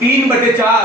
3/4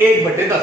1/10۔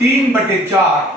3/4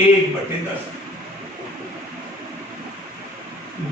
1/10۔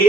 A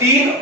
3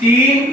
3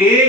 1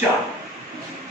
4۔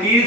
30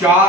4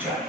40۔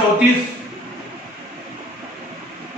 34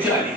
40۔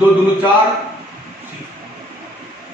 2 2 4،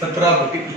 17/20۔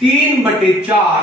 3/4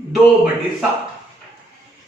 2/7۔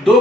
2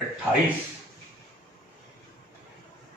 28۔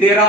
13،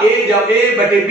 A/B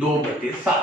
2/7.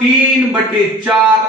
3/4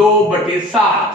2/7.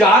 4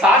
7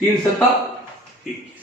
3 7 21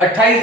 28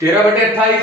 13/28.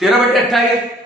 13/28.